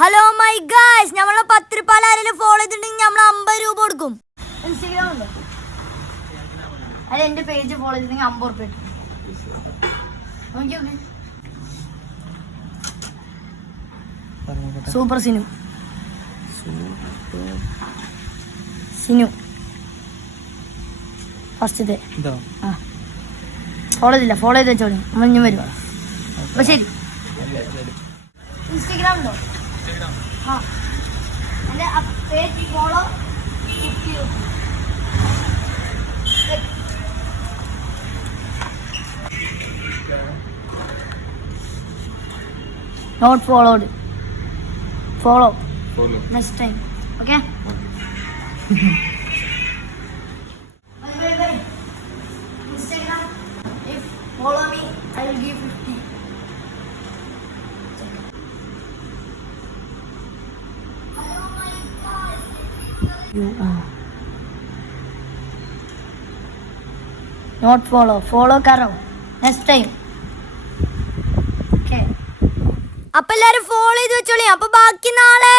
Hello my guys, നമ്മളെ പത്രിപ്പാൽ ആരെങ്കിലും follow ചെയ്തിട്ടുണ്ടെങ്കിൽ നമ്മൾ 50 രൂപ കൊടുക്കും. ഇൻസ്റ്റാഗ്രാം ഉണ്ട്, അല്ല എന്റെ പേജ് ഫോളോ ചെയ്തിട്ടുണ്ടെങ്കിൽ 50 രൂപ കിട്ടും. സൂപ്പർ സിനു ഫസ്റ്റത്തെ ഫോളോ ചെയ്തില്ല, ഫോളോ ചെയ്ത് വെച്ചോളൂ. നമ്മൾ ഇനി വരുവാ. അപ്പൊ ശരി. ഇൻസ്റ്റാഗ്രാം ഉണ്ടോ? ആ, എൻ്റെ page follow not followed. Follow next time. Okay. Instagram, if follow me, I will give 50. Not follow करो next time. Okay. അപ്പോൾ എല്ലാവരും ഫോളോ ചെയ്ത് വെച്ചോളി. അപ്പോൾ ബാക്കി നാളെ